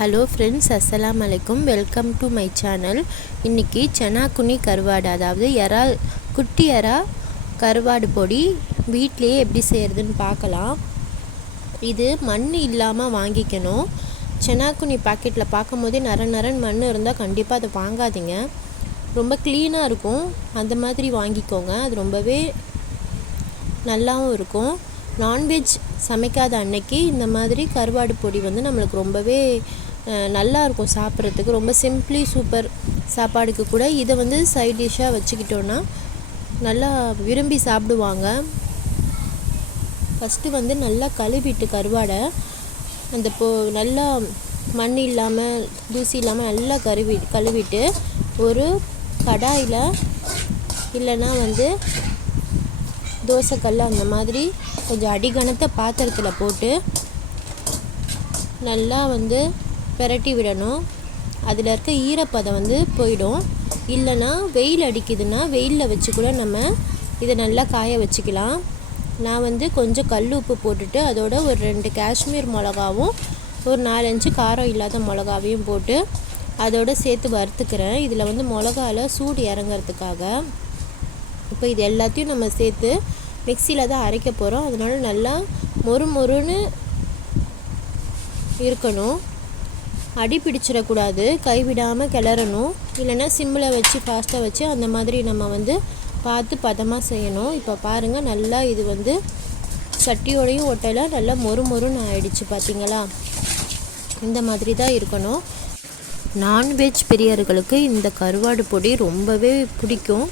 Hello friends அஸ்லாம் அலைக்கும் welcome to my channel இன்றைக்கி செனாக்குனி கருவாடு அதாவது எறா குட்டி எறா கருவாடு பொடி வீட்டிலேயே எப்படி செய்கிறதுன்னு பார்க்கலாம். இது மண் இல்லாமல் வாங்கிக்கணும். செனாக்குனி பாக்கெட்டில் பார்க்கும் போதே நர நரன் மண் இருந்தால் கண்டிப்பாக அதை வாங்காதீங்க. ரொம்ப க்ளீனாக இருக்கும். அந்த மாதிரி வாங்கிக்கோங்க. அது ரொம்பவே நல்லாவும் இருக்கும். நான்வெஜ் சமைக்காத அன்னைக்கு இந்த மாதிரி கருவாடு பொடி வந்து நம்மளுக்கு ரொம்பவே நல்லாயிருக்கும் நல்லா இருக்கும் சாப்பிட்றதுக்கு. ரொம்ப சிம்பிளி சூப்பர் சாப்பாடுக்கு கூட இதை வந்து சைட் டிஷ்ஷாக வச்சுக்கிட்டோன்னா நல்லா விரும்பி சாப்பிடுவாங்க. ஃபஸ்ட்டு வந்து நல்லா கழுவிட்டு கருவாடை. அந்த போ நல்லா மண் இல்லாமல் தூசி இல்லாமல் நல்லா கருவி கழுவிட்டு ஒரு கடாயில் இல்லைன்னா வந்து தோசைக்கல் அந்த மாதிரி கொஞ்சம் அடிகணத்தை பாத்திரத்தில் போட்டு நல்லா வந்து பிரட்டி விடணும். அதில் இருக்க ஈரப்பதம் வந்து போயிடும். இல்லைன்னா வெயில் அடிக்குதுன்னா வெயிலில் வச்சு கூட நம்ம இதை நல்லா காய வச்சுக்கலாம். நான் வந்து கொஞ்சம் கல் உப்பு போட்டுட்டு அதோட ஒரு ரெண்டு காஷ்மீர் மிளகாவும் ஒரு நாலஞ்சு காரம் இல்லாத மிளகாவையும் போட்டு அதோட சேர்த்து வறுத்துக்கிறேன். இதில் வந்து மிளகால சூடு இறங்கிறதுக்காக. இப்போ இது எல்லாத்தையும் நம்ம சேர்த்து மிக்சியில் தான் அரைக்க போகிறோம் அதனால் நல்லா மொறு மொறுன்னு இருக்கணும். அடி பிடிச்சிடக்கூடாது கைவிடாமல் கிளறணும். இல்லைன்னா சிம்மில் வச்சு ஃபாஸ்ட்டாக வச்சு அந்த மாதிரி நம்ம வந்து பார்த்து பதமாக செய்யணும். இப்போ பாருங்கள் நல்லா இது வந்து சட்டியோடையும் ஒட்டலை நல்லா மொறு மொறுன்னு ஆயிடுச்சு பார்த்தீங்களா இந்த மாதிரி தான் இருக்கணும். நான்வெஜ் பிரியர்களுக்கு இந்த கருவாடு பொடி ரொம்பவே பிடிக்கும்.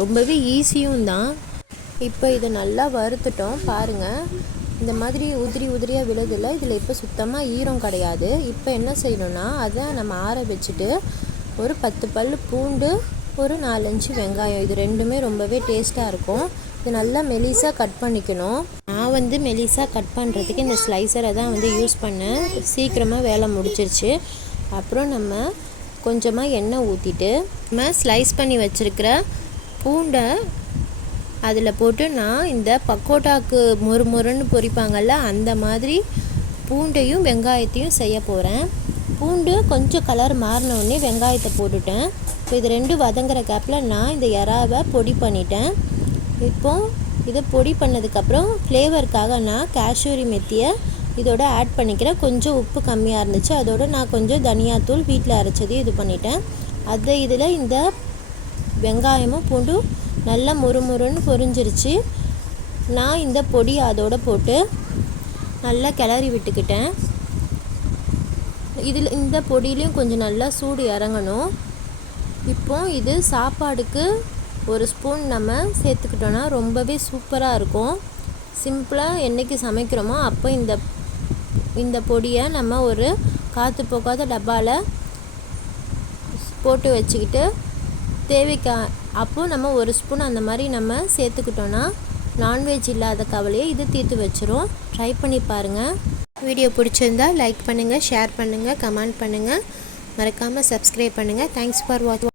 ரொம்பவே ஈஸியும் தான். இப்போ இதை நல்லா வறுத்துட்டோம். பாருங்கள் இந்த மாதிரி உதிரி உதிரியாக விழுதில்ல இதில் இப்போ சுத்தமாக ஈரம் கிடையாது. இப்போ என்ன செய்யணும்னா அதை நம்ம ஆற வச்சுட்டு ஒரு பத்து பல் பூண்டு ஒரு நாலஞ்சு வெங்காயம். இது ரெண்டுமே ரொம்பவே டேஸ்ட்டாக இருக்கும். இது நல்லா மெலிசாக கட் பண்ணிக்கணும். நான் வந்து மெலிசாக கட் பண்ணுறதுக்கு இந்த ஸ்லைசரை தான் வந்து யூஸ் பண்ணேன். சீக்கிரமாக வேலை முடிச்சிருச்சு. அப்புறம் நம்ம கொஞ்சமாக எண்ணெய் ஊற்றிட்டு நம்ம ஸ்லைஸ் பண்ணி வச்சுருக்கிற பூண்டை அதில் போட்டு நான் இந்த பக்கோட்டாக்கு மொறு மொறுன்னு பொரிப்பாங்கல்ல அந்த மாதிரி பூண்டையும் வெங்காயத்தையும் செய்ய போகிறேன் பூண்டு கொஞ்சம் கலர் மாறினோடனே வெங்காயத்தை போட்டுட்டேன். இப்போ இது ரெண்டும் வதங்குற கேப்பில் நான் இந்த இறாவை பொடி பண்ணிட்டேன். இப்போ இதை பொடி பண்ணதுக்கப்புறம் ஃப்ளேவருக்காக நான் காஷ்மீரி மெத்தியை இதோட ஆட் பண்ணிக்கிறேன் கொஞ்சம் உப்பு கம்மியாக இருந்துச்சு. அதோட நான் கொஞ்சம் தனியாத்தூள் வீட்டில் அரைச்சதையும் இது பண்ணிட்டேன். அதை இதில் இந்த வெங்காயமும் பூண்டும் நல்லா முறுமுறுன்னு பொரிஞ்சிருச்சு. நான் இந்த பொடி அதோட போட்டு நல்லா கிளறி விட்டுக்கிட்டேன். இதில் இந்த பொடியிலையும் கொஞ்சம் நல்லா சூடு இறங்கணும். இப்போ இது சாப்பாடுக்கு ஒரு ஸ்பூன் நம்ம சேர்த்துக்கிட்டோன்னா ரொம்பவே சூப்பராக இருக்கும். சிம்பிளாக என்றைக்கு சமைக்கிறோமோ அப்போ இந்த இந்த பொடியை நம்ம ஒரு காற்று போகாத டப்பாவில் போட்டு வச்சுக்கிட்டு தேவைக்கா. அப்போ நம்ம ஒரு ஸ்பூன் அந்த மாதிரி நம்ம சேர்த்துக்கிட்டோன்னா நான்வெஜ் இல்லாத கவலையை இது தீர்த்து வச்சிரும். ட்ரை பண்ணி பாருங்கள் வீடியோ பிடிச்சிருந்தா லைக் பண்ணுங்கள் ஷேர் பண்ணுங்கள் கமெண்ட் பண்ணுங்கள் மறக்காமல் சப்ஸ்கிரைப் பண்ணுங்கள் தேங்க்ஸ் ஃபார் வாட்ச்